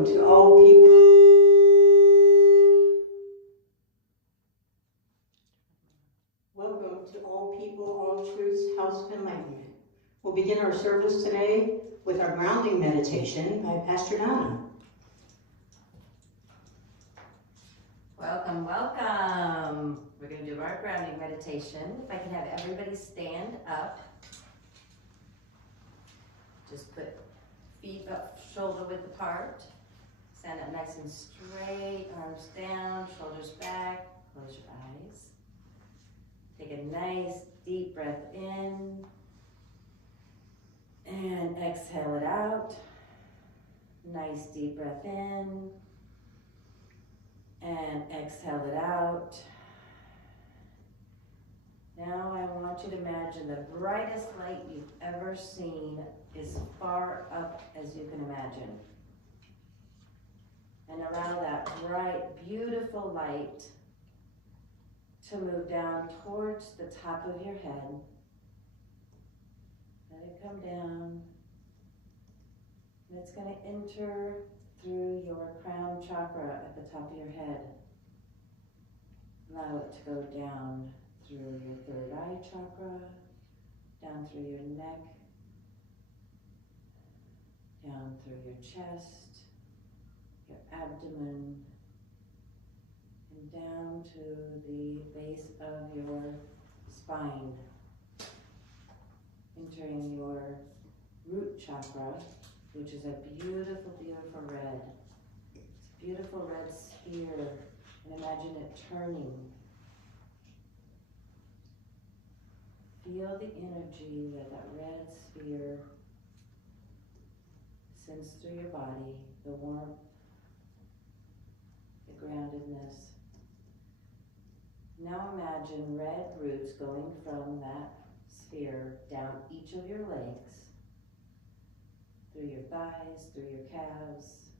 Welcome to all people. Welcome to all people, all truths, house of enlightenment. We'll begin our service today with our grounding meditation by Pastor Donna. Welcome, welcome. We're going to do our grounding meditation. If I can have everybody stand up. Just put feet up, shoulder width apart. Stand up nice and straight, arms down, shoulders back. Close your eyes. Take a nice deep breath in. And exhale it out. Nice deep breath in. And exhale it out. Now I want you to imagine the brightest light you've ever seen is far up as you can imagine. And allow that bright, beautiful light to move down towards the top of your head. Let it come down. And it's going to enter through your crown chakra at the top of your head. Allow it to go down through your third eye chakra, down through your neck, down through your chest, your abdomen, and down to the base of your spine, entering your root chakra, which is a beautiful, beautiful red. It's a beautiful red sphere, and imagine it turning. Feel the energy that red sphere sends through your body, the warmth, the groundedness. Now imagine red roots going from that sphere down each of your legs, through your thighs, through your calves,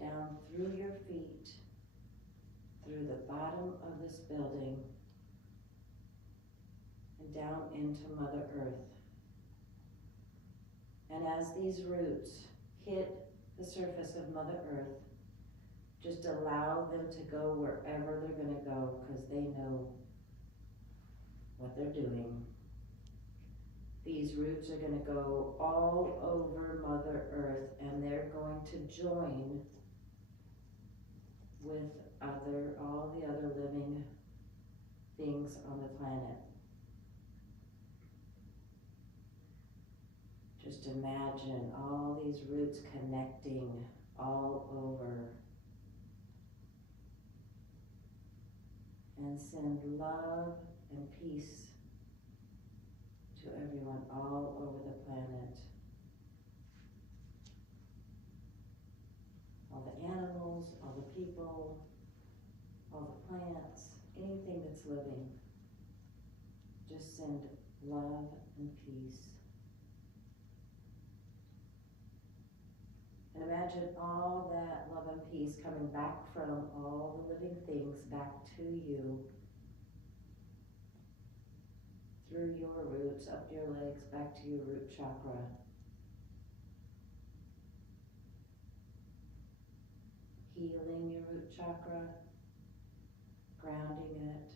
down through your feet, through the bottom of this building, and down into Mother Earth. And as these roots hit the surface of Mother Earth, just allow them to go wherever they're going to go, because they know what they're doing. These roots are going to go all over Mother Earth, and they're going to join with all the other living things on the planet. Just imagine all these roots connecting all over. And send love and peace to everyone all over the planet. All the animals, all the people, all the plants, anything that's living. Just send love and peace. And imagine all that love and peace coming back from all the living things back to you. Through your roots, up your legs, back to your root chakra. Healing your root chakra, grounding it,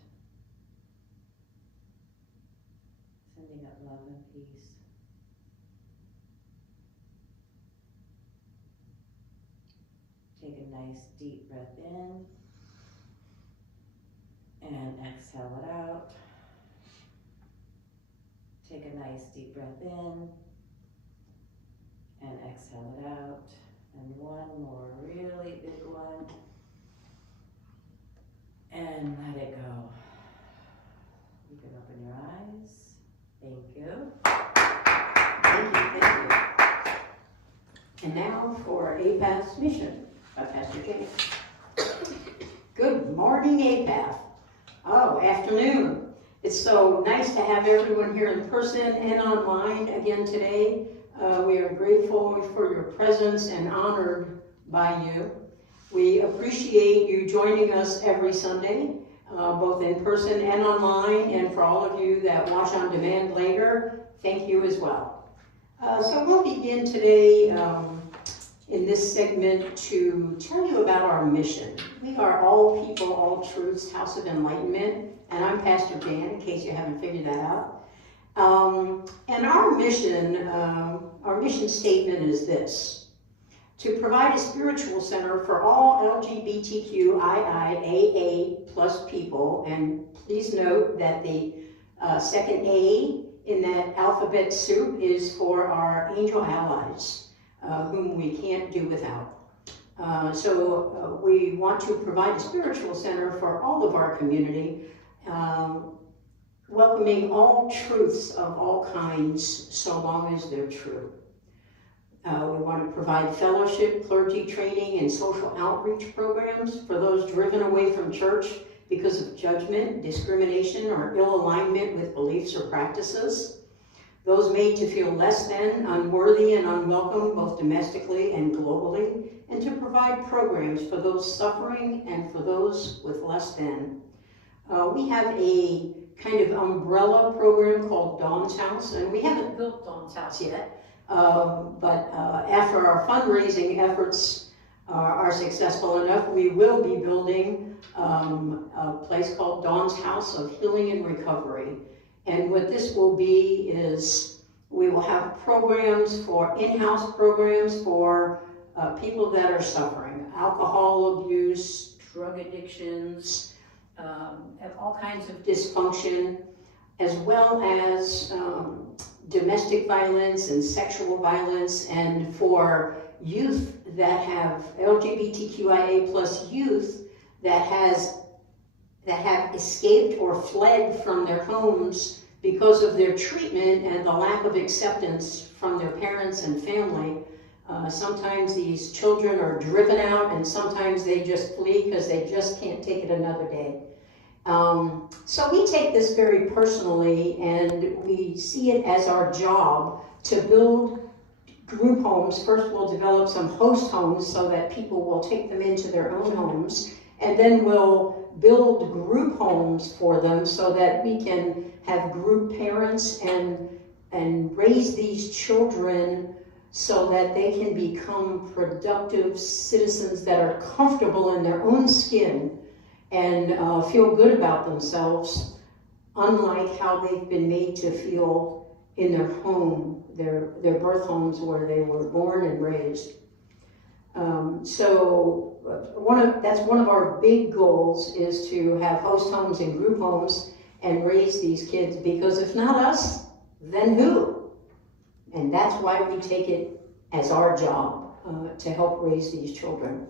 sending up love and peace. Take a nice deep breath in and exhale it out. Take a nice deep breath in and exhale it out. And one more really big one. And let it go. You can open your eyes. Thank you. Thank you. And now for Apath's mission by Pastor James. Good morning, Apath. Oh, afternoon. It's so nice to have everyone here in person and online again today. We are grateful for your presence and honored by you. We appreciate you joining us every Sunday, both in person and online, and for all of you that watch on demand later, thank you as well. So we'll begin today in this segment to tell you about our mission. We are All People, All Truths House of Enlightenment, and I'm Pastor Jan, in case you haven't figured that out. And our mission statement is this: to provide a spiritual center for all LGBTQIA plus people, and please note that the second A in that alphabet soup is for our angel allies, whom we can't do without. So we want to provide a spiritual center for all of our community, welcoming all truths of all kinds, so long as they're true. We want to provide fellowship, clergy training, and social outreach programs for those driven away from church because of judgment, discrimination, or ill alignment with beliefs or practices. Those made to feel less than, unworthy, and unwelcome, both domestically and globally, and to provide programs for those suffering and for those with less than. We have a kind of umbrella program called Dawn's House, and we haven't built Dawn's House yet, but after our fundraising efforts are successful enough, we will be building a place called Dawn's House of Healing and Recovery. And what this will be is we will have programs for in-house programs for people that are suffering, alcohol abuse, drug addictions, and all kinds of dysfunction, as well as domestic violence and sexual violence, and for youth that have LGBTQIA plus youth that have escaped or fled from their homes because of their treatment and the lack of acceptance from their parents and family. Sometimes these children are driven out, and sometimes they just flee because they just can't take it another day. So we take this very personally, and we see it as our job to build group homes. First, we'll develop some host homes so that people will take them into their own homes, and then we'll build group homes for them so that we can have group parents and raise these children so that they can become productive citizens that are comfortable in their own skin and feel good about themselves, unlike how they've been made to feel in their home, their birth homes where they were born and raised. So that's one of our big goals, is to have host homes and group homes and raise these kids, because if not us, then who? And that's why we take it as our job to help raise these children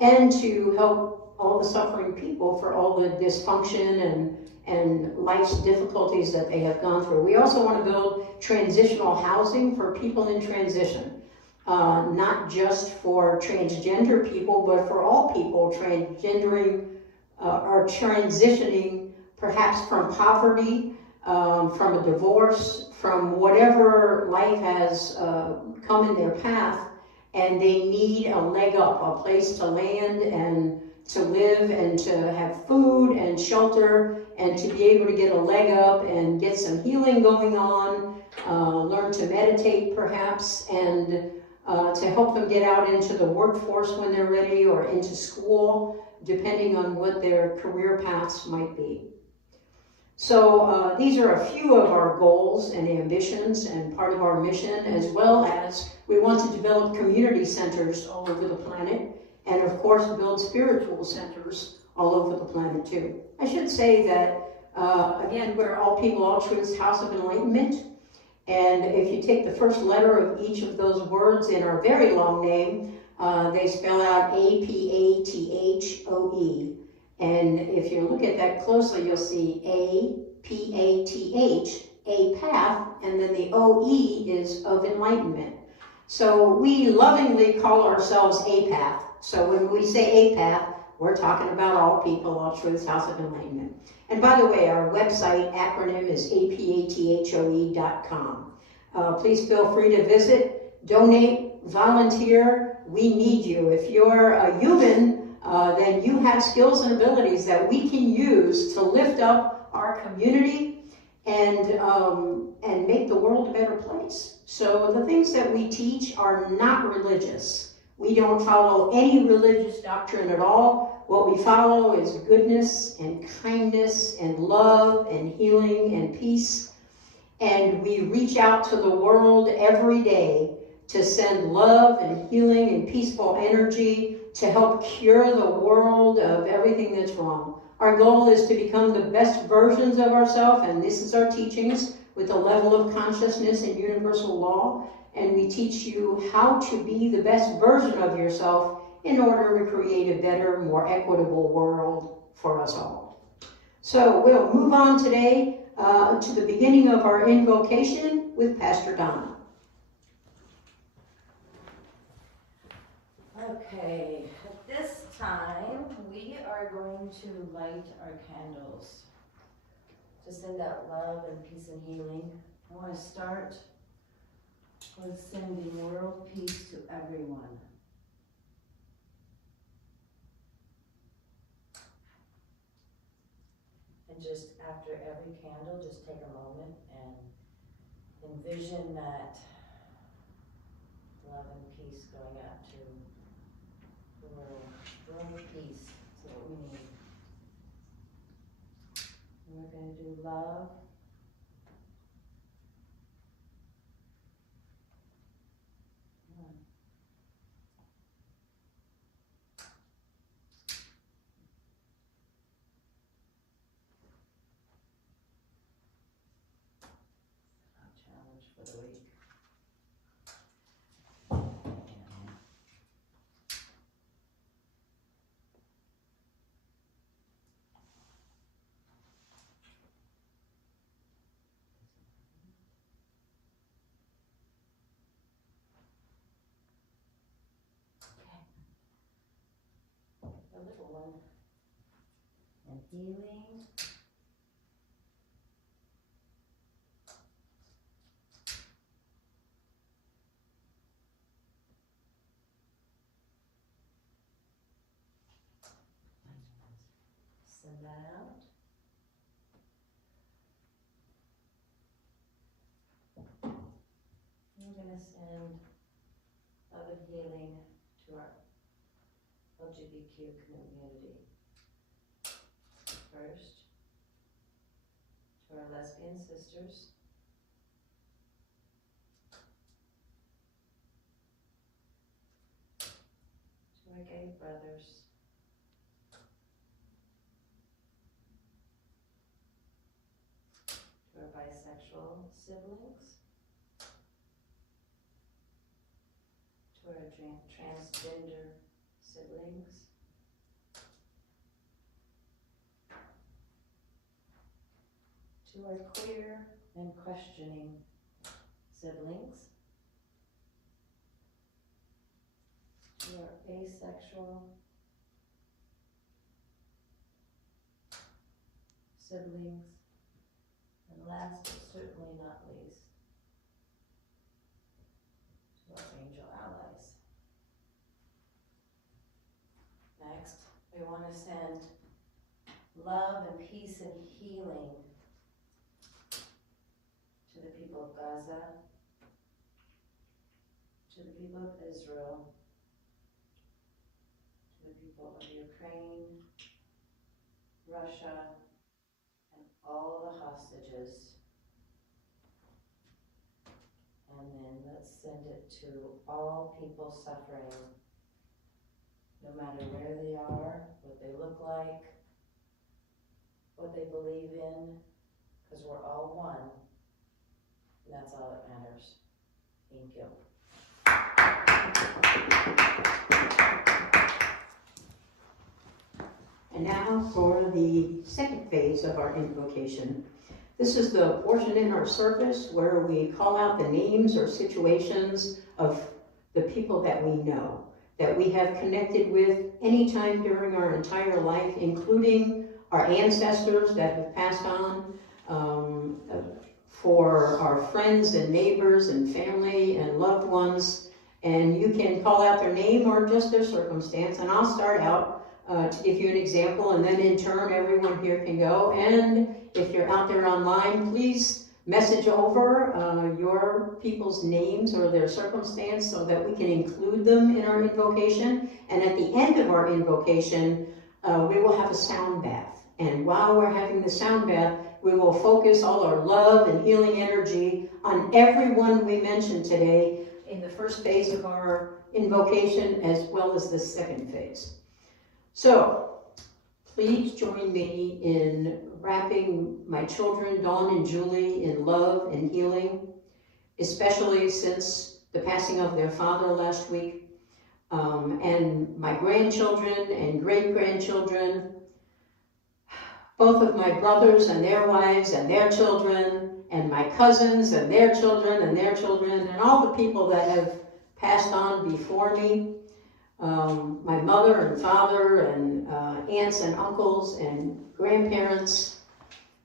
and to help all the suffering people for all the dysfunction and life's difficulties that they have gone through. We also want to build transitional housing for people in transition, not just for transgender people, but for all people transgendering or transitioning perhaps from poverty, from a divorce, from whatever life has come in their path, and they need a leg up, a place to land and to live and to have food and shelter and to be able to get a leg up and get some healing going on, learn to meditate perhaps, and to help them get out into the workforce when they're ready, or into school, depending on what their career paths might be. So these are a few of our goals and ambitions and part of our mission, as well as we want to develop community centers all over the planet, and of course build spiritual centers all over the planet too. I should say that, again, we're All People, All Truths House of Enlightenment, and if you take the first letter of each of those words in our very long name, they spell out A-P-A-T-H-O-E. And if you look at that closely, you'll see A-P-A-T-H, Apath, and then the O-E is of enlightenment. So we lovingly call ourselves Apath. So when we say Apath, we're talking about All People, All Truths House of Enlightenment. And by the way, our website acronym is apathoe.com. Please feel free to visit, donate, volunteer. We need you. If you're a human, then you have skills and abilities that we can use to lift up our community and make the world a better place. So the things that we teach are not religious. We don't follow any religious doctrine at all. What we follow is goodness and kindness and love and healing and peace. And we reach out to the world every day to send love and healing and peaceful energy to help cure the world of everything that's wrong. Our goal is to become the best versions of ourselves, and this is our teachings with a level of consciousness and universal law. And we teach you how to be the best version of yourself in order to create a better, more equitable world for us all. So we'll move on today to the beginning of our invocation with Pastor Donna. Okay, at this time, we are going to light our candles to send out love and peace and healing. I want to start with sending world peace to everyone. And just after every candle, just take a moment and envision that love and peace going out to the world. World peace is what we need. And we're going to do love. Challenge for the week. The little one. And healing. Send that out. We're going to send love and healing to our LGBTQ community. First, to our lesbian sisters. To our gay brothers. To our bisexual siblings. To our transgender siblings. To our queer and questioning siblings. To our asexual siblings. And last but certainly not least, to our angel allies. Next, we want to send love and peace and healing to the people of Gaza, to the people of Israel, to the people of Ukraine, Russia, and all the hostages. And then let's send it to all people suffering, no matter where they are, what they look like, what they believe in, because we're all one, and that's all that matters. Thank you. And now for the second phase of our invocation. This is the portion in our service where we call out the names or situations of the people that we know, that we have connected with anytime during our entire life, including our ancestors that have passed on, for our friends and neighbors and family and loved ones. And you can call out their name or just their circumstance. And I'll start out to give you an example, and then in turn everyone here can go. And if you're out there online, please message over your people's names or their circumstance so that we can include them in our invocation. And at the end of our invocation, we will have a sound bath. And while we're having the sound bath, we will focus all our love and healing energy on everyone we mentioned today in the first phase of our invocation as well as the second phase. So, please join me in wrapping my children, Dawn and Julie, in love and healing, especially since the passing of their father last week, and my grandchildren and great-grandchildren, both of my brothers and their wives and their children, and my cousins and their children and their children, and all the people that have passed on before me, my mother and father and aunts and uncles and grandparents,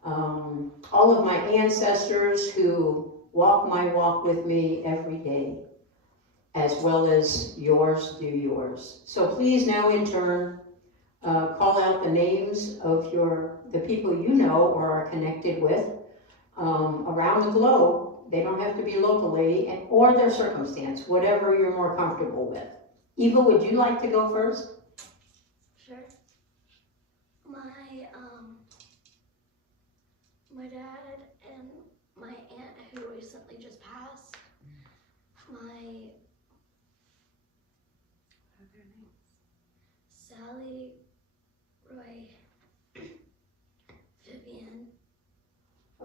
all of my ancestors who walk my walk with me every day, as well as yours do yours. So please now in turn, call out the names of the people you know or are connected with around the globe. They don't have to be locally, or their circumstance, whatever you're more comfortable with. Eva, would you like to go first? Sure. My dad and my aunt who recently just passed. My Sally, Roy, Vivian.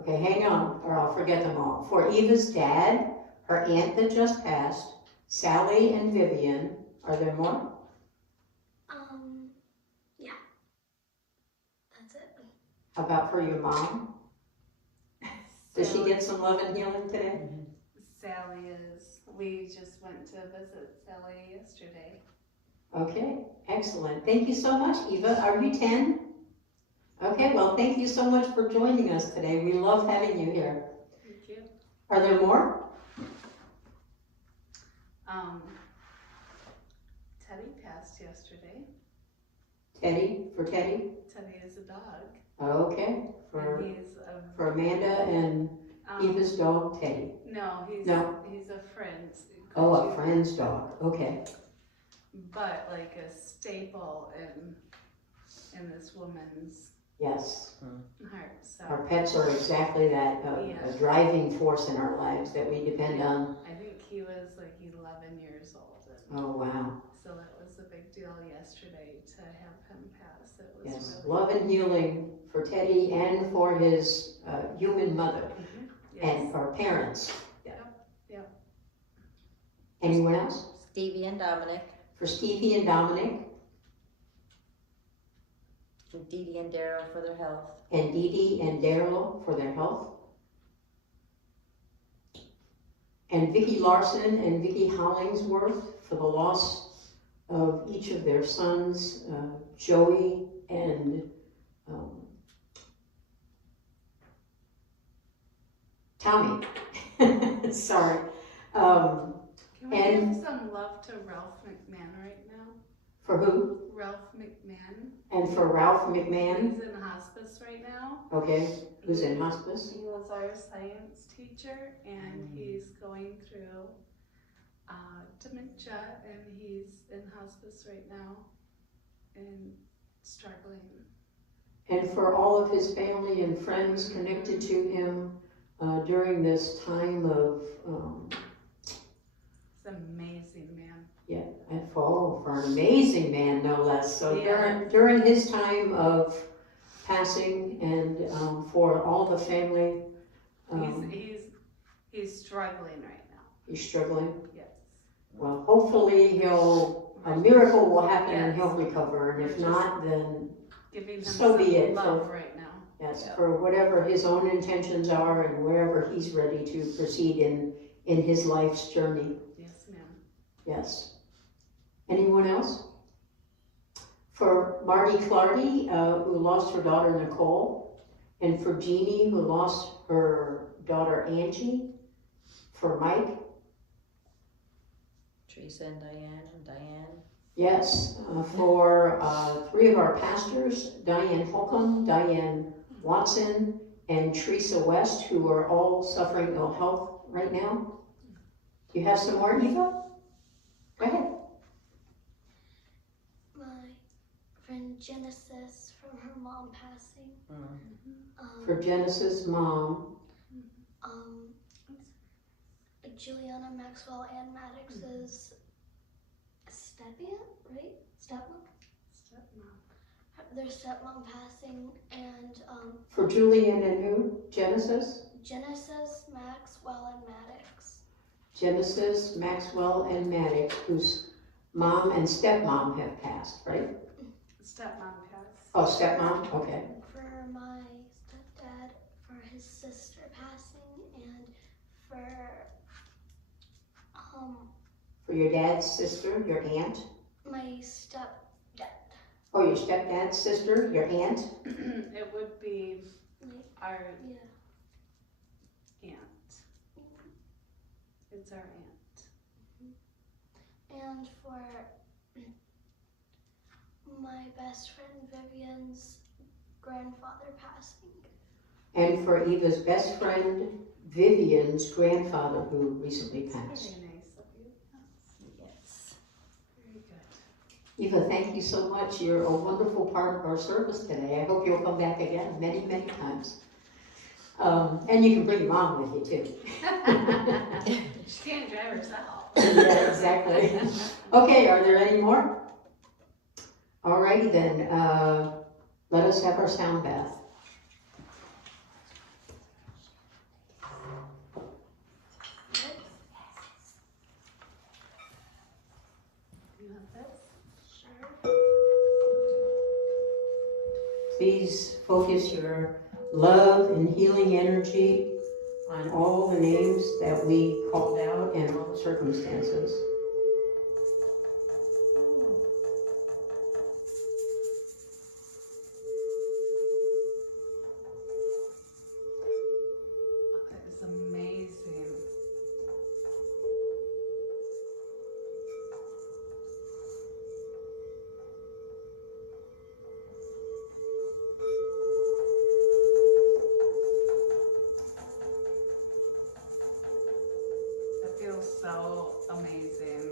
Okay, hang on, or I'll forget them all. For Eva's dad, her aunt that just passed, Sally and Vivian. Are there more? Yeah. That's it. How about for your mom? Does she get some love and healing today? Sally is. We just went to visit Sally yesterday. Okay, excellent. Thank you so much, Eva. Are you 10? Okay, well, thank you so much for joining us today. We love having you here. Thank you. Are there more? Teddy passed yesterday. Teddy, for Teddy? Teddy is a dog. Okay, And he's for Amanda and Eva's dog, Teddy. No, he's a friend. Oh, a friend's dog, okay. But like a staple in this woman's Yes, heart. So our pets are exactly that, a driving force in our lives that we depend on. I think he was like 11 years old. Oh, wow. So that was a big deal yesterday to have him pass. It was Yes, really love and healing for Teddy and for his human mother yes. and our parents. Yep. Anyone else? Stevie and Dominic, For Stevie and Dominic, and Dee Dee and Daryl for their health. and Dee Dee and Daryl for their health. And Vicki Larson and Vicki Hollingsworth for the loss of each of their sons, Joey and Tommy. Sorry. Can we And- give some love to Ralph McMahon right now? For who? Ralph McMahon. And for Ralph McMahon, He's in hospice right now. okay, who's in hospice. He was our science teacher, and he's going through dementia, and he's in hospice right now and struggling. And for all of his family and friends connected to him during this time of, He's an amazing man. and for an amazing man, no less. So Yeah. during his time of passing and for all the family, He's struggling right now. he's struggling. Yes. Well, hopefully a miracle will happen and he'll Yes. recover. And if not, then Giving him So some be it. love right now. yes, for whatever his own intentions are and wherever he's ready to proceed in his life's journey. Yes, ma'am. Yes. Anyone else? For Marty Clardy, who lost her daughter Nicole, and for Jeannie, who lost her daughter Angie, for Mike, Teresa and Diane. yes, for three of our pastors, Diane Holcomb, Diane Watson, and Teresa West, who are all suffering ill health right now. Do you have some more, Eva? Go ahead. My friend Genesis from her mom passing. For Genesis' mom. Um, Juliana Maxwell and Maddox's step-aunt, right? Stepmom? Stepmom. Their stepmom passing, and For Julian and who? Genesis? Genesis, Maxwell, and Maddox. Genesis, Maxwell, and Maddox, whose mom and stepmom have passed, right? Stepmom passed. Oh, stepmom, okay. For my stepdad, for his sister passing, and For your dad's sister, your aunt? my stepdad. Oh, your stepdad's sister, your aunt? It would be Like, our yeah. aunt. It's our aunt. And for my best friend Vivian's grandfather passing. And for Eva's best friend, Vivian's grandfather, who recently passed. Very nice of you. Yes. Very good. Eva, thank you so much. You're a wonderful part of our service today. I hope you'll come back again many, many times. And you can bring your mom with you too. She can't drive herself. Yeah, exactly. Okay, are there any more? Alrighty then, let us have our sound bath. You want this? Sure. Please focus your love and healing energy on all the names that we called out and all the circumstances. That is amazing. That feels so amazing.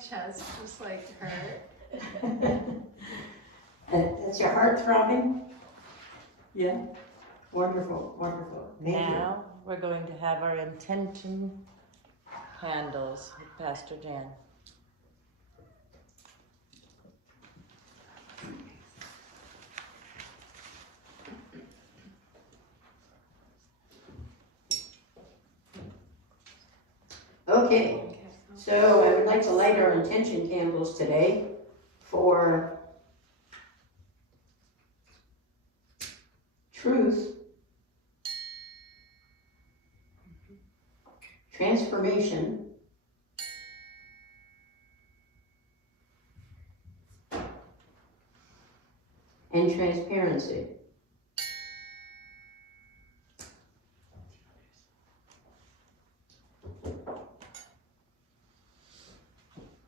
chest just like hurt. That's your heart throbbing? Yeah. Wonderful, wonderful. Thank you. Now, we're going to have our intention candles with Pastor Jan. Okay, so I would like to light our intention candles today for truth, transformation, and transparency.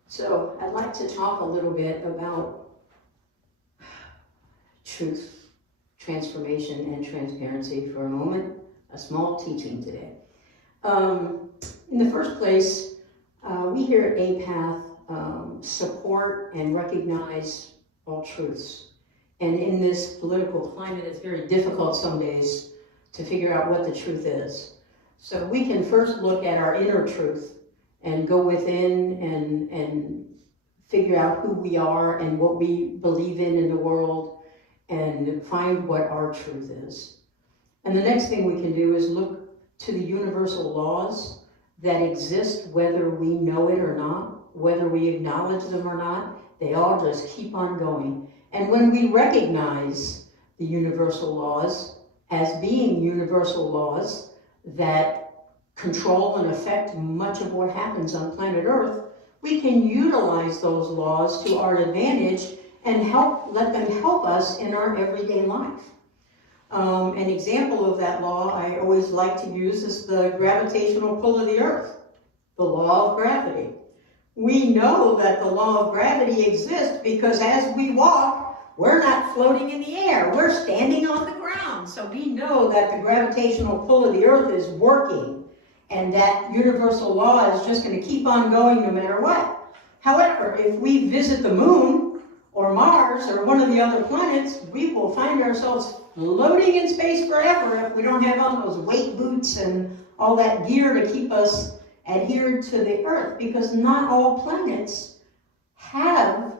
So I'd like to talk a little bit about truth, transformation, and transparency for a moment, a small teaching today. In the first place, we here at Apath support and recognize all truths. And in this political climate, it's very difficult some days to figure out what the truth is. So we can first look at our inner truth and go within and figure out who we are and what we believe in the world and find what our truth is. And the next thing we can do is look to the universal laws that exist, whether we know it or not, whether we acknowledge them or not. They all just keep on going. And when we recognize the universal laws as being universal laws that control and affect much of what happens on planet Earth, we can utilize those laws to our advantage and let them help us in our everyday life. An example of that law I always like to use is the gravitational pull of the Earth, the law of gravity. We know that the law of gravity exists because as we walk, we're not floating in the air, we're standing on the ground. So we know that the gravitational pull of the Earth is working, and that universal law is just going to keep on going no matter what. However, if we visit the moon or Mars or one of the other planets, we will find ourselves floating in space forever if we don't have on those weight boots and all that gear to keep us adhered to the Earth, because not all planets have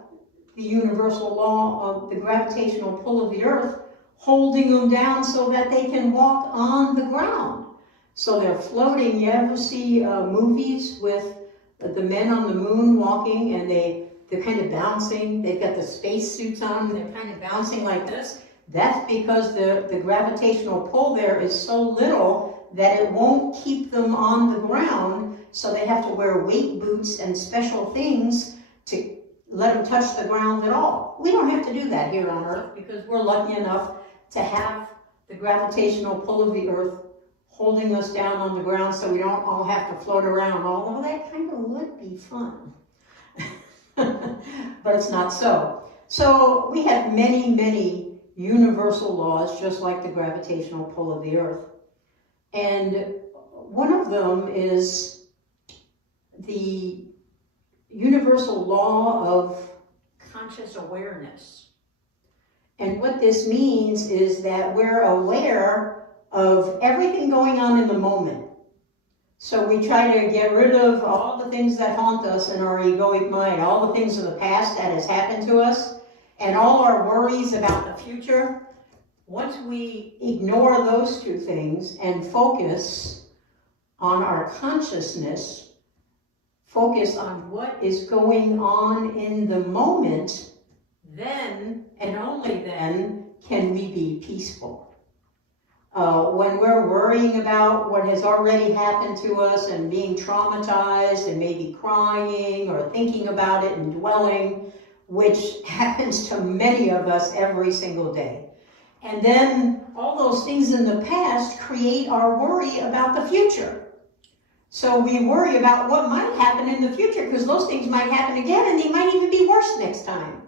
the universal law of the gravitational pull of the Earth holding them down so that they can walk on the ground. So they're floating. You ever see movies with the men on the moon walking and they're kind of bouncing? They've got the space suits on, they're kind of bouncing like this. That's because the gravitational pull there is so little that it won't keep them on the ground, so they have to wear weight boots and special things to let them touch the ground at all. We don't have to do that here on Earth because we're lucky enough to have the gravitational pull of the Earth holding us down on the ground so we don't all have to float around, although that kind of would be fun. But it's not so. So we have many, many universal laws, just like the gravitational pull of the Earth. And one of them is the universal law of conscious awareness. And what this means is that we're aware of everything going on in the moment. So we try to get rid of all the things that haunt us in our egoic mind, all the things of the past that has happened to us, and all our worries about the future. Once we ignore those two things and focus on our consciousness, focus on what is going on in the moment, then and only then can we be peaceful. When we're worrying about what has already happened to us and being traumatized and maybe crying or thinking about it and dwelling, which happens to many of us every single day. And then all those things in the past create our worry about the future. So we worry about what might happen in the future because those things might happen again and they might even be worse next time.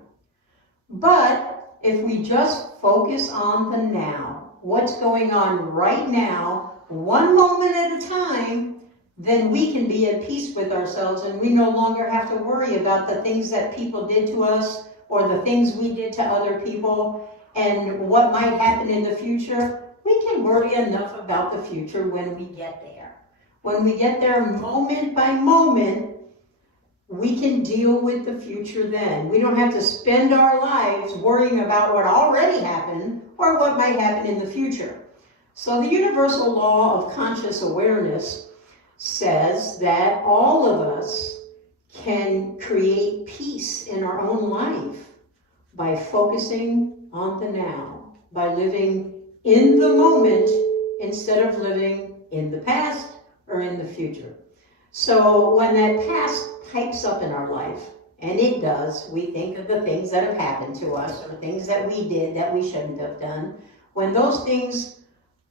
But if we just focus on the now, what's going on right now, one moment at a time, then we can be at peace with ourselves, and we no longer have to worry about the things that people did to us or the things we did to other people and what might happen in the future. We can worry enough about the future when we get there. When we get there moment by moment, we can deal with the future then. We don't have to spend our lives worrying about what already happened or what might happen in the future. So the universal law of conscious awareness says that all of us can create peace in our own life by focusing on the now, by living in the moment instead of living in the past or in the future. So when that past pipes up in our life, and it does, we think of the things that have happened to us or things that we did that we shouldn't have done. When those things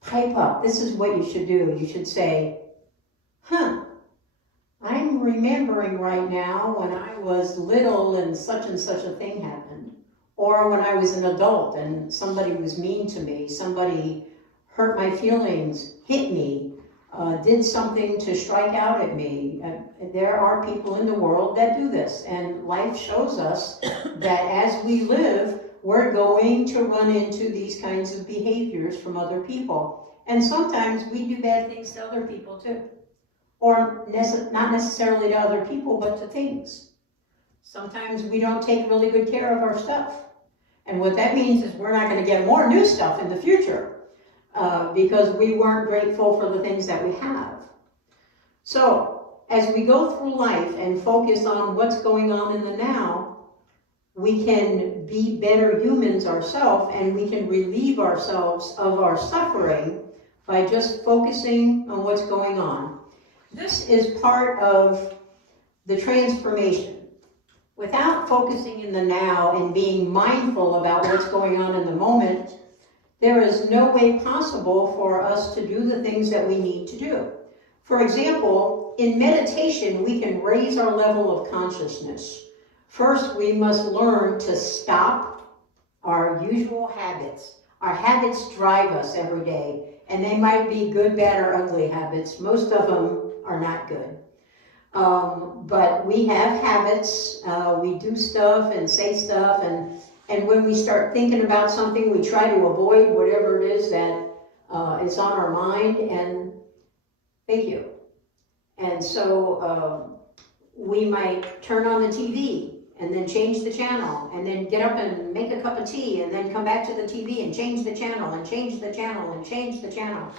pipe up, this is what you should do. You should say, I'm remembering right now when I was little and such a thing happened. Or when I was an adult and somebody was mean to me, somebody hurt my feelings, hit me, did something to strike out at me. There are people in the world that do this, and life shows us that as we live, we're going to run into these kinds of behaviors from other people. And sometimes we do bad things to other people too. Or not necessarily to other people, but to things. Sometimes we don't take really good care of our stuff. And what that means is we're not going to get more new stuff in the future because we weren't grateful for the things that we have. So as we go through life and focus on what's going on in the now, we can be better humans ourselves, and we can relieve ourselves of our suffering by just focusing on what's going on. This is part of the transformation. Without focusing in the now and being mindful about what's going on in the moment, there is no way possible for us to do the things that we need to do. For example, in meditation, we can raise our level of consciousness. First, we must learn to stop our usual habits. Our habits drive us every day, and they might be good, bad, or ugly habits. Most of them are not good. But we have habits, we do stuff and say stuff, and when we start thinking about something, we try to avoid whatever it is that is on our mind, and thank you. And so we might turn on the TV and then change the channel, and then get up and make a cup of tea, and then come back to the TV and change the channel, and change the channel, and change the channel,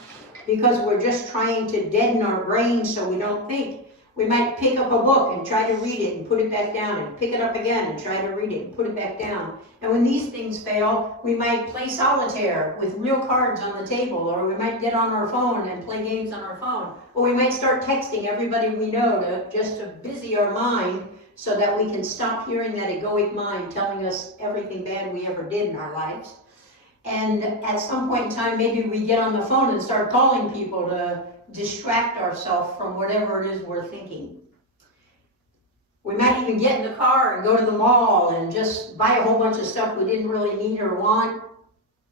because we're just trying to deaden our brains so we don't think. We might pick up a book and try to read it and put it back down, and pick it up again and try to read it and put it back down. And when these things fail, we might play solitaire with real cards on the table, or we might get on our phone and play games on our phone, or we might start texting everybody we know just to busy our mind so that we can stop hearing that egoic mind telling us everything bad we ever did in our lives. And at some point in time, maybe we get on the phone and start calling people to distract ourselves from whatever it is we're thinking. We might even get in the car and go to the mall and just buy a whole bunch of stuff we didn't really need or want,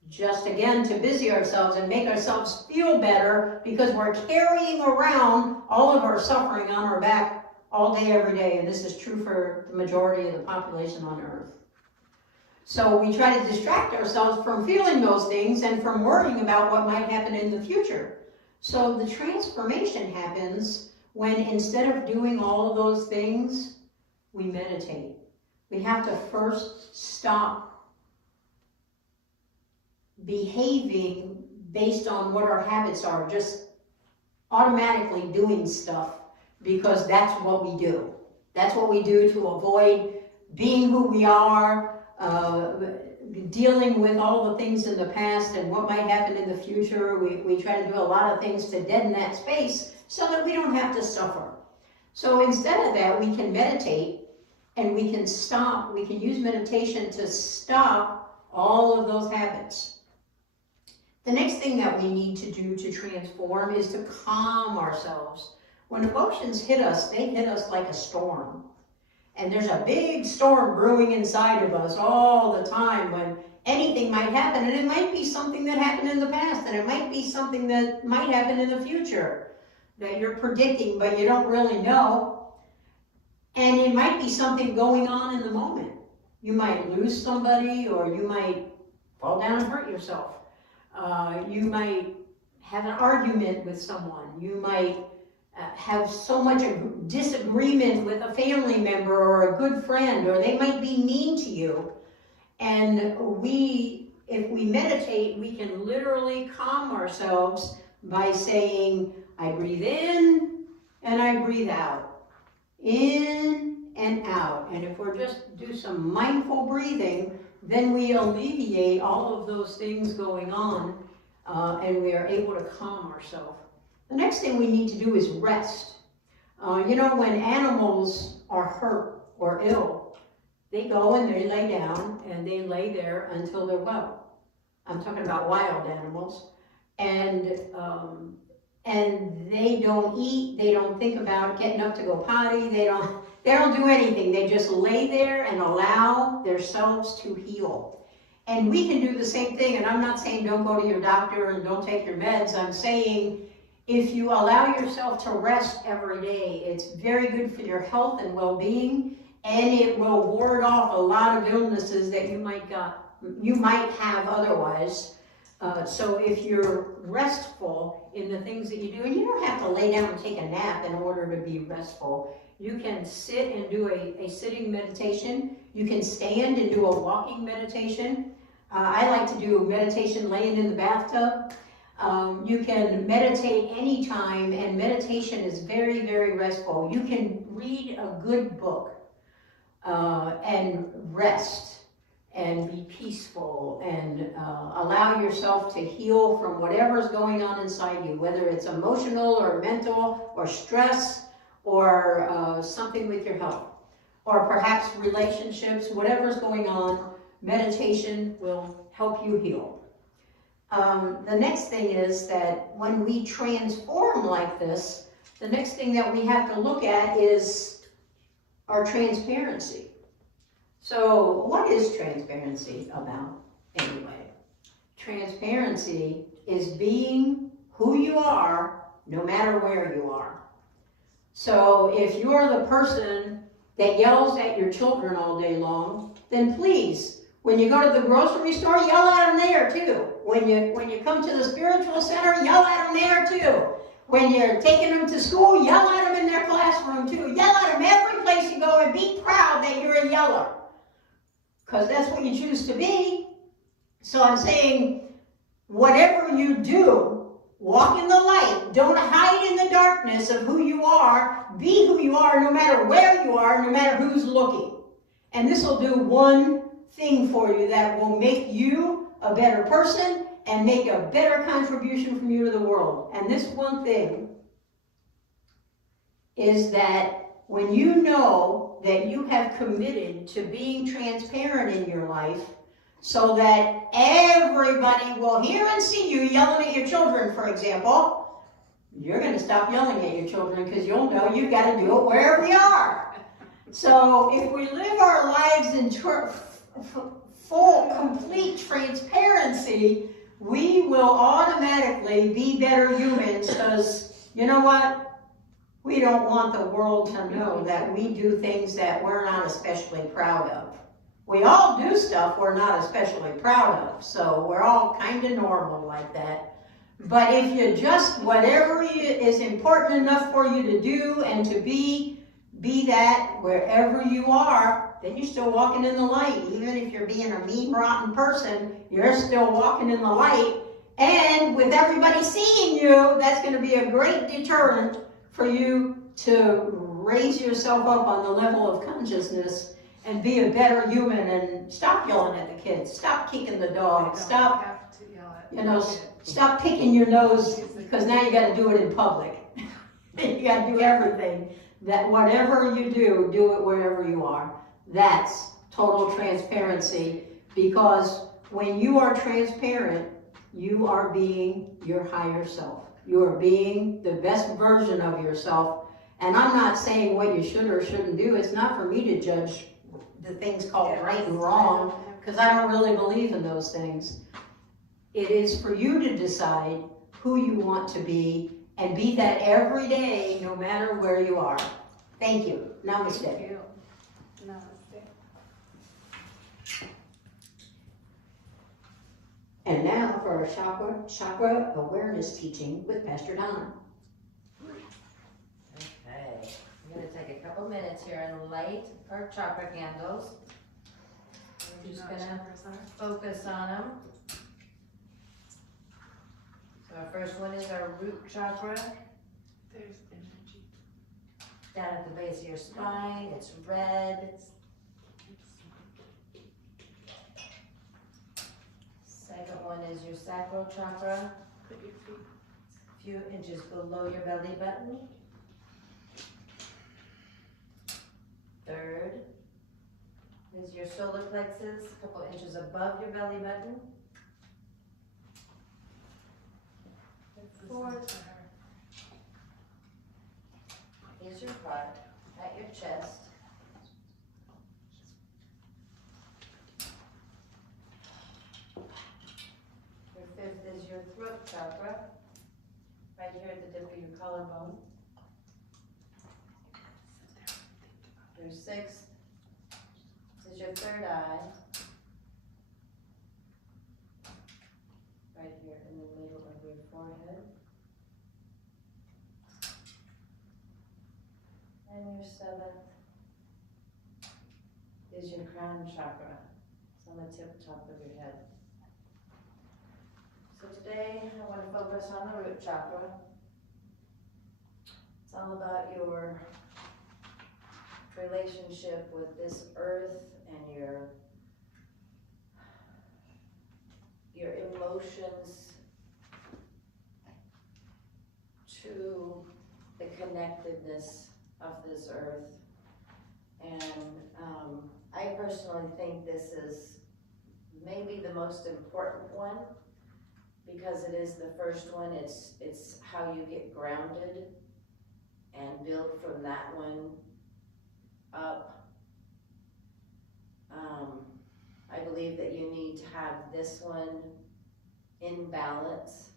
just again to busy ourselves and make ourselves feel better, because we're carrying around all of our suffering on our back all day, every day. And this is true for the majority of the population on Earth. So we try to distract ourselves from feeling those things and from worrying about what might happen in the future. So the transformation happens when, instead of doing all of those things, we meditate. We have to first stop behaving based on what our habits are, just automatically doing stuff because that's what we do. That's what we do to avoid being who we are, dealing with all the things in the past and what might happen in the future. We try to do a lot of things to deaden that space so that we don't have to suffer. So instead of that, we can meditate, and we can stop. We can use meditation to stop all of those habits. The next thing that we need to do to transform is to calm ourselves. When emotions hit us, they hit us like a storm. And there's a big storm brewing inside of us all the time when anything might happen. And it might be something that happened in the past, and it might be something that might happen in the future. that you're predicting, but you don't really know. And it might be something going on in the moment. You might lose somebody, or you might fall down and hurt yourself. You might have an argument with someone. You might have so much disagreement with a family member or a good friend, or they might be mean to you. And if we meditate, we can literally calm ourselves by saying, I breathe in and I breathe out. In and out. And if we're just do some mindful breathing, then we alleviate all of those things going on, and we are able to calm ourselves. The next thing we need to do is rest. You know, when animals are hurt or ill, they go and they lay down and they lay there until they're well. I'm talking about wild animals. And they don't eat, they don't think about getting up to go potty, they don't do anything. They just lay there and allow themselves to heal. And we can do the same thing, and I'm not saying don't go to your doctor and don't take your meds. I'm saying if you allow yourself to rest every day, it's very good for your health and well-being, and it will ward off a lot of illnesses that you might have otherwise. So if you're restful in the things that you do, and you don't have to lay down and take a nap in order to be restful. You can sit and do a sitting meditation. You can stand and do a walking meditation. I like to do meditation laying in the bathtub. You can meditate anytime, and meditation is very, very restful. You can read a good book and rest and be peaceful and allow yourself to heal from whatever's going on inside you, whether it's emotional or mental or stress or something with your health, or perhaps relationships, whatever's going on, meditation will help you heal. The next thing is that when we transform like this, the next thing that we have to look at is our transparency. So what is transparency about anyway? Transparency is being who you are no matter where you are. So if you're the person that yells at your children all day long, then please, when you go to the grocery store, yell at them there too. When you come to the spiritual center, yell at them there too. When you're taking them to school, yell at them in their classroom too. Yell at them every place you go, and be proud that you're a yeller. Because that's what you choose to be. So I'm saying, whatever you do, walk in the light. Don't hide in the darkness of who you are. Be who you are no matter where you are, no matter who's looking. And this will do one thing for you that will make you a better person and make a better contribution from you to the world. And this one thing is that when you know that you have committed to being transparent in your life so that everybody will hear and see you yelling at your children, for example, you're going to stop yelling at your children because you'll know you've got to do it wherever you are. So if we live our lives in full, complete transparency, we will automatically be better humans because, you know what? We don't want the world to know that we do things that we're not especially proud of. We all do stuff we're not especially proud of, so we're all kind of normal like that. But if you just, whatever is important enough for you to do and to be that wherever you are, then you're still walking in the light. Even if you're being a mean, rotten person, you're still walking in the light. And with everybody seeing you, that's going to be a great deterrent for you to raise yourself up on the level of consciousness and be a better human, and stop yelling at the kids, stop kicking the dog, stop, stop picking your nose, because now you got to do it in public. You got to do everything. That whatever you do it wherever you are. That's total transparency, because when you are transparent, you are being your higher self. You are being the best version of yourself. And I'm not saying what you should or shouldn't do. It's not for me to judge the things called right and wrong, because I don't really believe in those things. It is for you to decide who you want to be and be that every day, no matter where you are. Thank you. Namaste. Thank you. Namaste. And now for our chakra awareness teaching with Pastor Don. Okay, I'm gonna take a couple minutes here and light our chakra candles. We're just gonna focus on them. So our first one is our root chakra, There's energy. down at the base of your spine. It's red. Second one is your sacral chakra, Put your feet. a few inches below your belly button. Third is your solar plexus, a couple inches above your belly button. Fourth is your heart at your chest. Your fifth is your throat chakra, right here at the tip of your collarbone. Your sixth is your third eye, right here in the middle of your forehead. And your seventh is your crown chakra. It's on the top of your head. So today I want to focus on the root chakra. It's all about your relationship with this earth and your emotions to the connectedness of this earth. And I personally think this is maybe the most important one because it is the first one. It's how you get grounded and build from that one up. I believe that you need to have this one in balance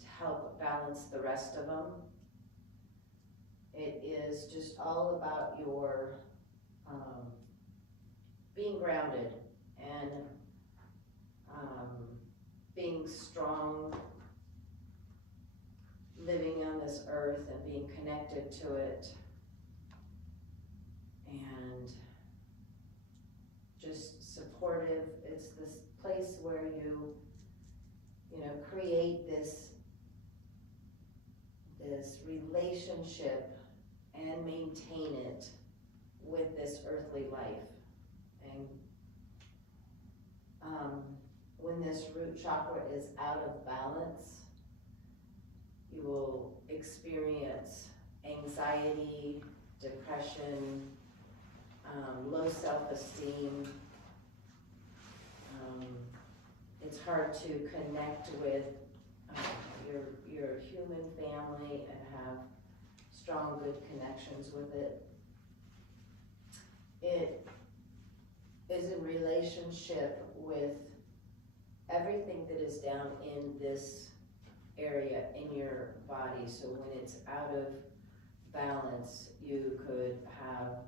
to help balance the rest of them. It is just all about your being grounded and being strong, living on this earth and being connected to it, and just supportive. It's this place where you create this relationship and maintain it with this earthly life. And when this root chakra is out of balance, you will experience anxiety, depression, low self-esteem. It's hard to connect with your human family and have strong, good connections with it. It is in relationship with everything that is down in this area in your body. So when it's out of balance, you could have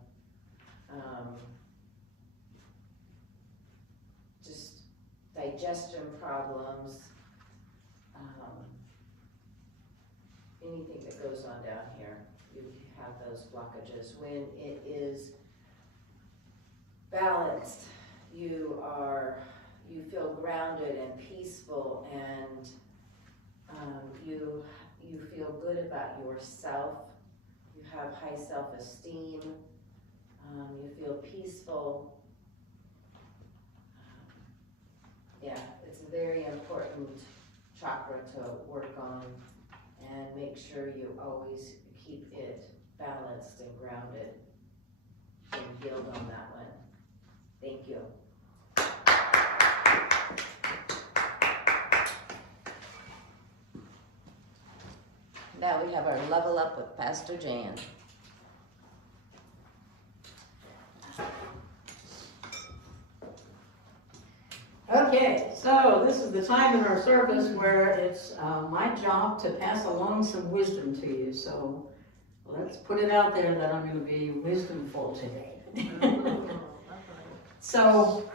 just digestion problems, anything that goes on down here, you have those blockages. When it is balanced, you feel grounded and peaceful, and you feel good about yourself. You have high self-esteem. You feel peaceful. Yeah, it's a very important chakra to work on, and make sure you always keep it balanced and grounded and build on that one. Thank you. Now we have our level up with Pastor Jan. Okay, so this is the time in our service where it's my job to pass along some wisdom to you. So let's put it out there that I'm going to be wisdomful today. So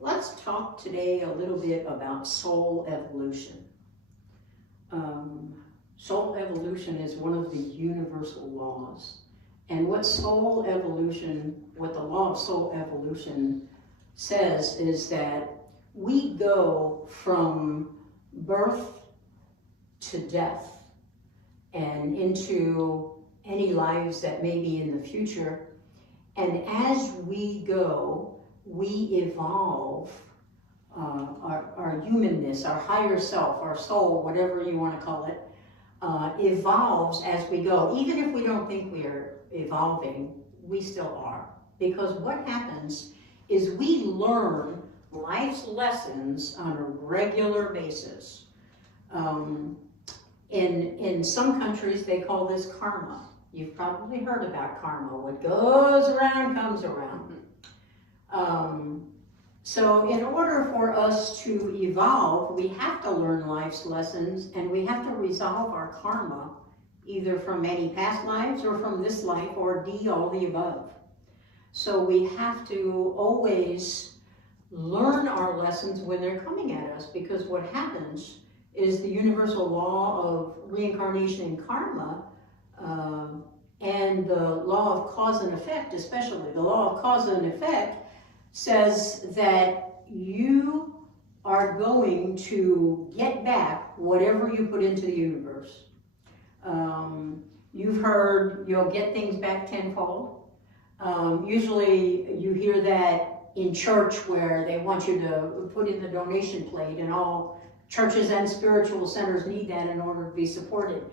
let's talk today a little bit about soul evolution. Soul evolution is one of the universal laws. And what the law of soul evolution says is that we go from birth to death and into any lives that may be in the future. And as we go, we evolve our humanness, our higher self, our soul, whatever you want to call it, evolves as we go. Even if we don't think we are evolving, we still are. Because what happens is we learn life's lessons on a regular basis. In some countries, they call this karma. You've probably heard about karma. What goes around comes around. So in order for us to evolve, we have to learn life's lessons, and we have to resolve our karma, either from any past lives or from this life, or D, all the above. So we have to always learn our lessons when they're coming at us, because what happens is the universal law of reincarnation and karma, and the law of cause and effect, especially the law of cause and effect, says that you are going to get back whatever you put into the universe. You've heard you'll get things back tenfold. Usually you hear that in church, where they want you to put in the donation plate, and all churches and spiritual centers need that in order to be supported.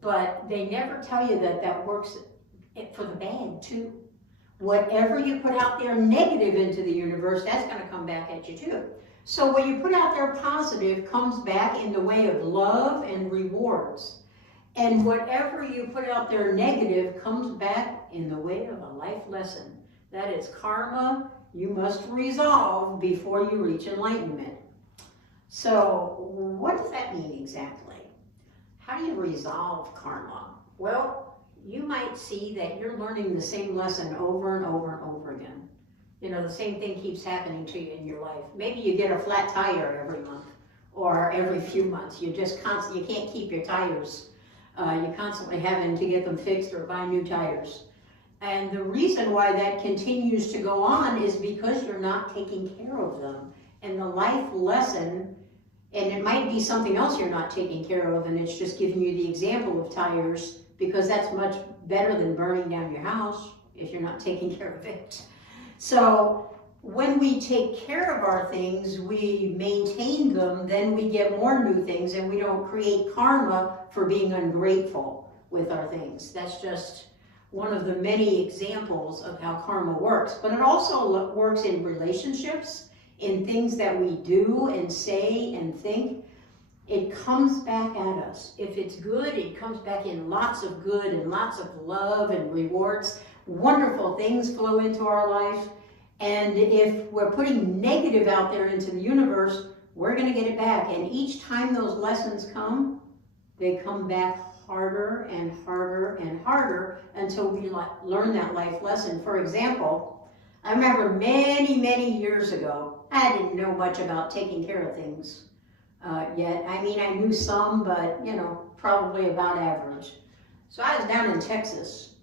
But they never tell you that that works for the bad too. Whatever you put out there negative into the universe, that's going to come back at you too. So what you put out there positive comes back in the way of love and rewards. And whatever you put out there negative comes back in the way of a life lesson. That is karma you must resolve before you reach enlightenment. So what does that mean exactly? How do you resolve karma? Well, you might see that you're learning the same lesson over and over and over again. You know, the same thing keeps happening to you in your life. Maybe you get a flat tire every month or every few months. You just you can't keep your tires. You're constantly having to get them fixed or buy new tires. And the reason why that continues to go on is because you're not taking care of them. And the life lesson, and it might be something else you're not taking care of, and it's just giving you the example of tires, because that's much better than burning down your house if you're not taking care of it. So when we take care of our things, we maintain them, then we get more new things, and we don't create karma for being ungrateful with our things. That's just one of the many examples of how karma works. But it also works in relationships, in things that we do and say and think. It comes back at us. If it's good, it comes back in lots of good and lots of love and rewards. Wonderful things flow into our life. And if we're putting negative out there into the universe, we're going to get it back. And each time those lessons come, they come back harder and harder and harder until we learn that life lesson. For example, I remember many, many years ago, I didn't know much about taking care of things yet. I mean, I knew some, but, you know, probably about average. So I was down in Texas,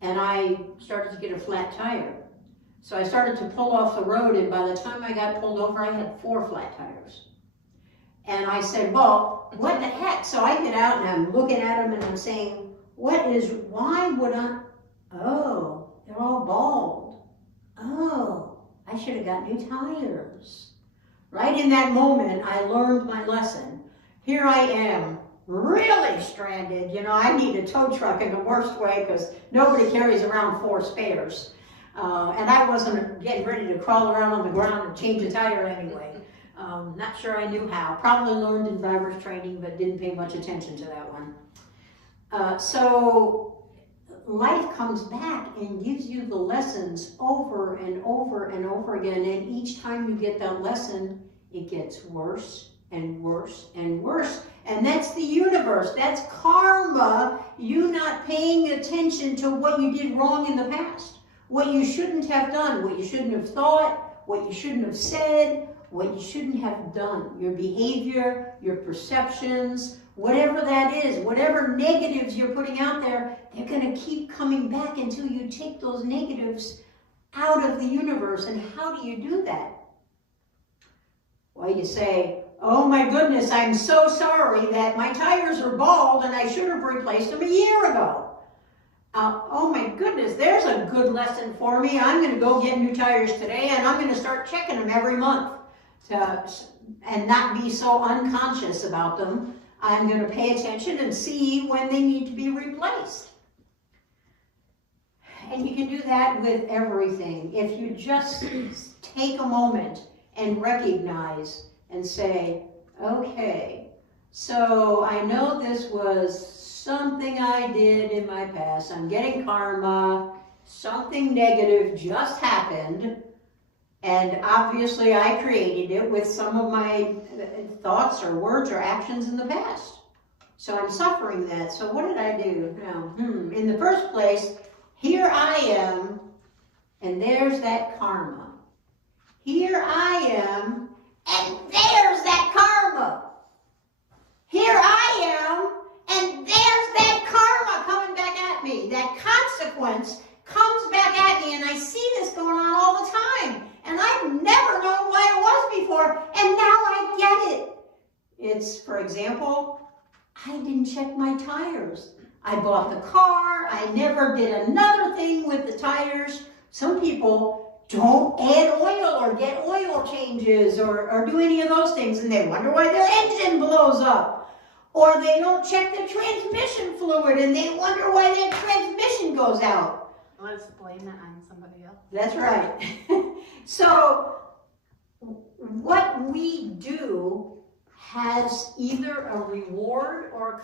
and I started to get a flat tire. So I started to pull off the road, and by the time I got pulled over, I had 4 flat tires. And I said, well, what the heck? So I get out, and I'm looking at them, and I'm saying, why would I, oh, they're all bald. Oh, I should have got new tires. Right in that moment, I learned my lesson. Here I am, really stranded. You know, I need a tow truck in the worst way, because nobody carries around 4 spares. And I wasn't getting ready to crawl around on the ground and change a tire anyway. Not sure I knew how. Probably learned in driver's training, but didn't pay much attention to that one. So life comes back and gives you the lessons over and over and over again. And each time you get that lesson, it gets worse and worse and worse. And that's the universe. That's karma. You not paying attention to what you did wrong in the past. What you shouldn't have done. What you shouldn't have thought. What you shouldn't have said. What you shouldn't have done. Your behavior, your perceptions, whatever that is, whatever negatives you're putting out there, they're going to keep coming back until you take those negatives out of the universe. And how do you do that? Well, you say, oh my goodness, I'm so sorry that my tires are bald and I should have replaced them a year ago. Oh my goodness, there's a good lesson for me. I'm going to go get new tires today and I'm going to start checking them every month and not be so unconscious about them. I'm going to pay attention and see when they need to be replaced. And you can do that with everything. If you just take a moment and recognize and say, okay, so I know this was something I did in my past. I'm getting karma. Something negative just happened. And obviously I created it with some of my thoughts or words or actions in the past. So I'm suffering that. So what did I do now? In the first place, here I am, and there's that karma. Here I am, and there's that karma. Here I am, and there's that karma coming back at me. That consequence comes back at me, and I see this going on all the time. And I've never known why it was before, and now I get it. It's, for example, I didn't check my tires. I bought the car. I never did another thing with the tires. Some people don't add oil or get oil changes or do any of those things, and they wonder why their engine blows up. Or they don't check the transmission fluid, and they wonder why their transmission goes out. Let's blame it on somebody else. That's right. So what we do has either a reward or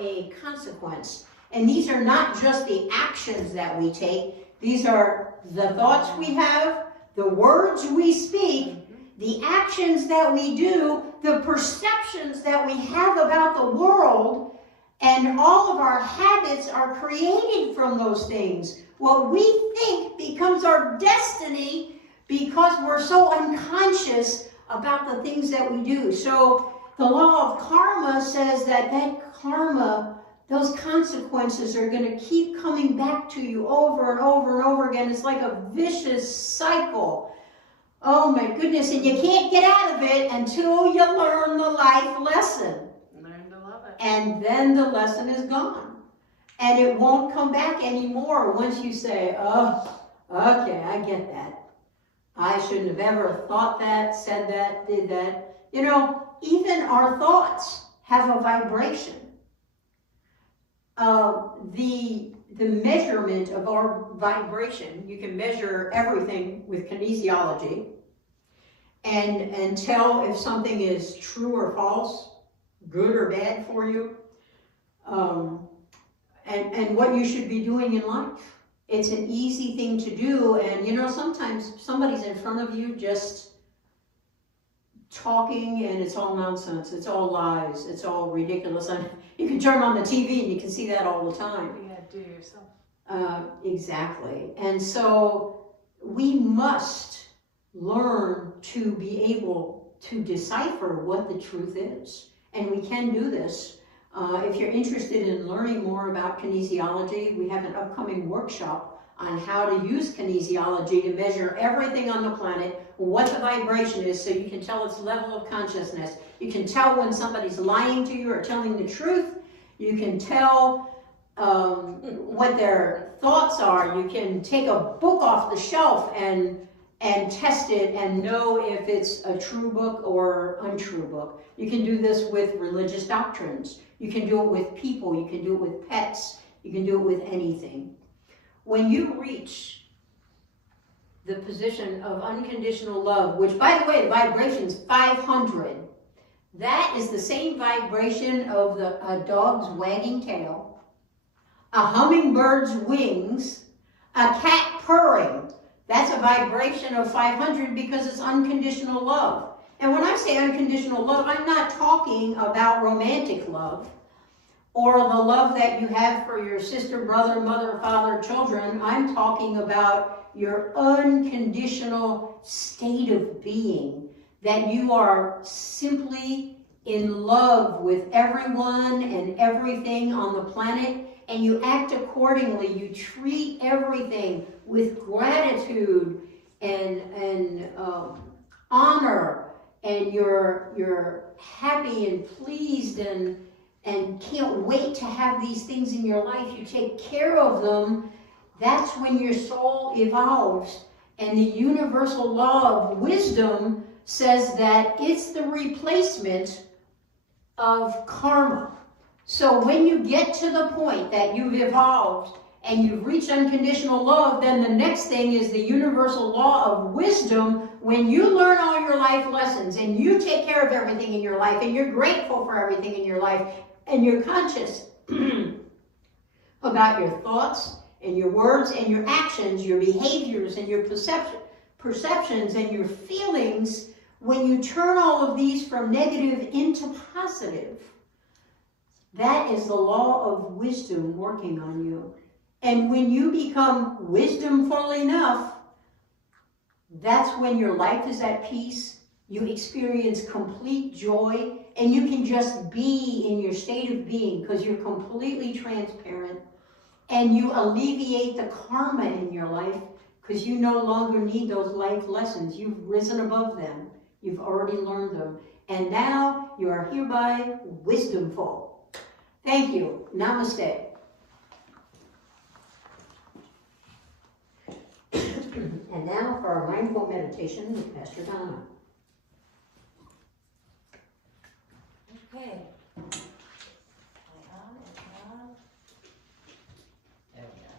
a consequence. And these are not just the actions that we take. These are the thoughts we have, the words we speak, the actions that we do, the perceptions that we have about the world, and all of our habits are created from those things. What we think becomes our destiny because we're so unconscious about the things that we do. So the law of karma says that karma, those consequences are going to keep coming back to you over and over and over again. It's like a vicious cycle. Oh my goodness, and you can't get out of it until you learn the life lesson. Learn to love it. And then the lesson is gone. And it won't come back anymore once you say, oh, okay, I get that. I shouldn't have ever thought that, said that, did that. You know, even our thoughts have a vibration. The measurement of our vibration, you can measure everything with kinesiology and tell if something is true or false, good or bad for you, and what you should be doing in life. It's an easy thing to do, and you know, sometimes somebody's in front of you just talking and it's all nonsense, it's all lies, it's all ridiculous. And you can turn on the TV and you can see that all the time. Yeah, do it yourself. Exactly. And so we must learn to be able to decipher what the truth is. And we can do this. If you're interested in learning more about kinesiology, we have an upcoming workshop on how to use kinesiology to measure everything on the planet, what the vibration is, so you can tell its level of consciousness. You can tell when somebody's lying to you or telling the truth. You can tell what their thoughts are. You can take a book off the shelf and test it and know if it's a true book or untrue book. You can do this with religious doctrines. You can do it with people. You can do it with pets. You can do it with anything. When you reach the position of unconditional love, which, by the way, the vibration's 500. That is the same vibration of a dog's wagging tail, a hummingbird's wings, a cat purring. That's a vibration of 500 because it's unconditional love. And when I say unconditional love, I'm not talking about romantic love or the love that you have for your sister, brother, mother, father, children. I'm talking about your unconditional state of being, that you are simply in love with everyone and everything on the planet, and you act accordingly. You treat everything with gratitude and honor, and you're happy and pleased and can't wait to have these things in your life. You take care of them. That's when your soul evolves. And the universal law of wisdom says that it's the replacement of karma. So when you get to the point that you've evolved and you've reached unconditional love, then the next thing is the universal law of wisdom. When you learn all your life lessons and you take care of everything in your life and you're grateful for everything in your life and you're conscious about your thoughts and your words and your actions, your behaviors and your perceptions and your feelings, when you turn all of these from negative into positive, that is the law of wisdom working on you. And when you become wisdomful enough, that's when your life is at peace. You experience complete joy, and you can just be in your state of being because you're completely transparent. And you alleviate the karma in your life because you no longer need those life lessons. You've risen above them. You've already learned them. And now you are hereby wisdomful. Thank you. Namaste. And now for our mindful meditation with Pastor Donna. Okay. There we go.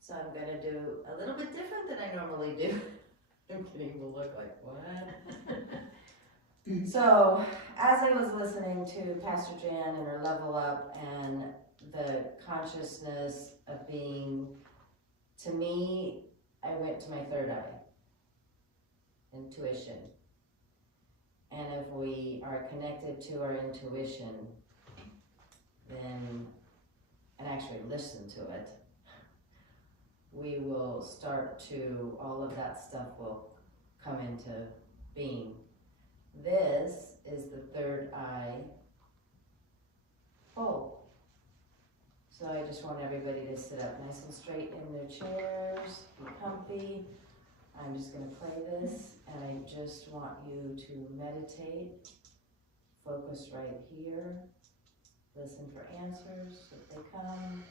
So I'm going to do a little bit different than I normally do. I'm kidding, we'll look like, what? So, as I was listening to Pastor Jan and her level up and the consciousness of being, to me, I went to my third eye, intuition. And if we are connected to our intuition, then, and actually listen to it, we will start to, all of that stuff will come into being. This is the third eye fold. So I just want everybody to sit up nice and straight in their chairs, be comfy. I'm just going to play this, and I just want you to meditate, focus right here, listen for answers if they come.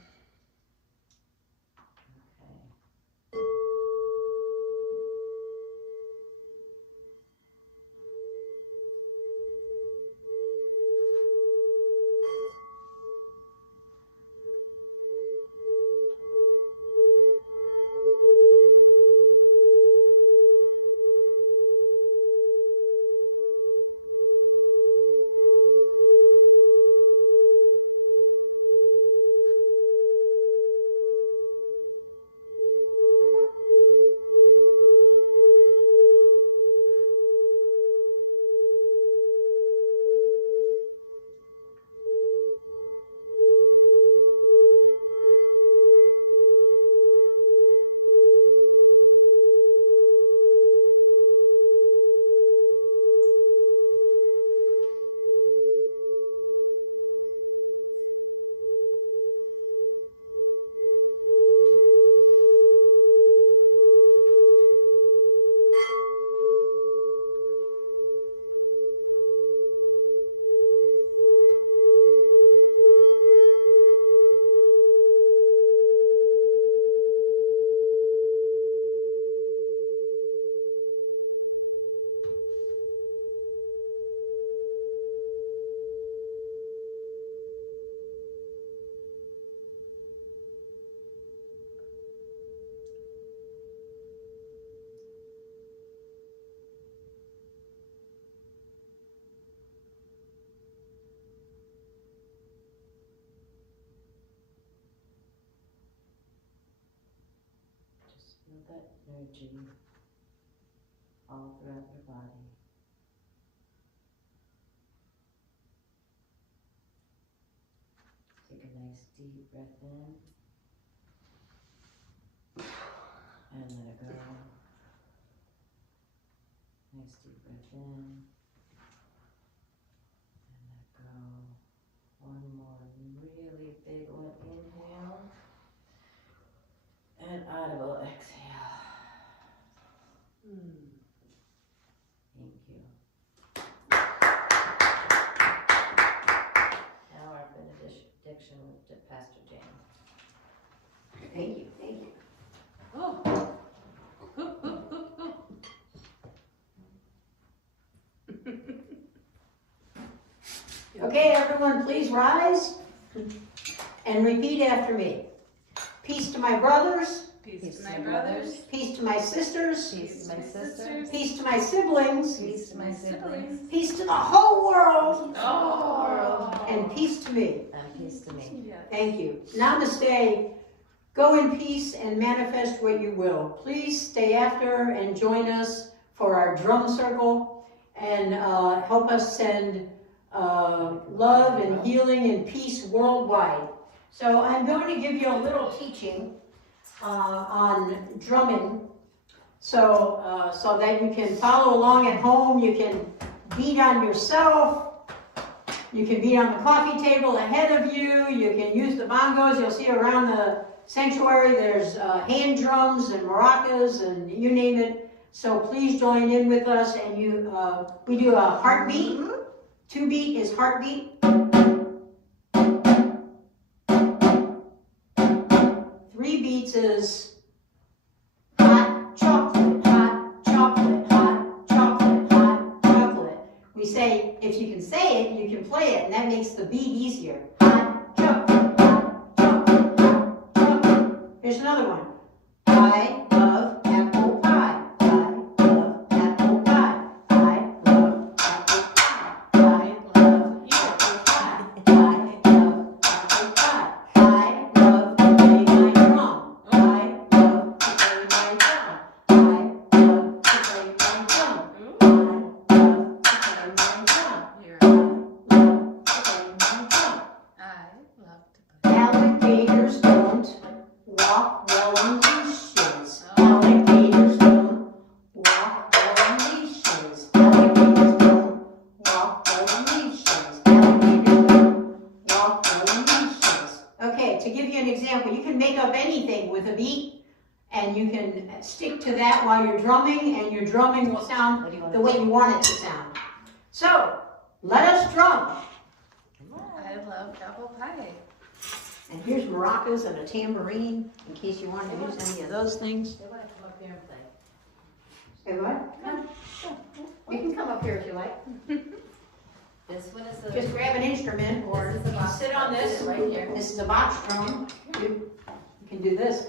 Feel that energy all throughout your body. Take a nice deep breath in and let it go. Nice deep breath in and let go. One more really big one. Inhale and audible exhale. Thank you. Now our benediction to Pastor Jane. Thank you, thank you. Oh. Okay, everyone, please rise and repeat after me. Peace to my brothers, Peace to my brothers. peace to my sisters, Peace to my sisters. peace to my siblings, Peace to my siblings. peace to the whole world, Oh. and peace to me. And peace to me. Yeah. Thank you. Namaste. Go in peace and manifest what you will. Please stay after and join us for our drum circle and help us send love and healing and peace worldwide. So I'm going to give you a little teaching on drumming so that you can follow along at home. You can beat on yourself. You can beat on the coffee table ahead of you. You can use the bongos. You'll see around the sanctuary there's hand drums and maracas and you name it. So please join in with us. And we do a heartbeat. 2 beat is heartbeat. 3 beats is hot chocolate, hot chocolate, hot chocolate, hot chocolate. We say, if you can say it, you can play it, and that makes the beat easier. Hot chocolate, hot chocolate, hot chocolate. Here's another one. I love apple pie. I love apple pie. I love apple pie. I love apple pie. I love apple pie. I love to play my drum. I love to play my drum. I love to play my drum. I love to play my drum. Here. I love to play my drum. I love to play. Alligators don't walk well on leashes. Alligators don't walk well on leashes. Alligators don't walk well on leashes. Alligators don't walk well on leashes. Okay, to give you an example, you can make up anything with a beat, and you can stick to that while you're drumming, and your drumming will sound the way you want it to sound. So, let us drum. I love apple pie. And here's maracas and a tambourine, in case you want to use any of those things. They want to come up here and play. Say what? Come. You can come up here if you like. This one is the. Just grab an instrument or This is the box sit on drum. this. Sit right here. This is a box drum. You can do this.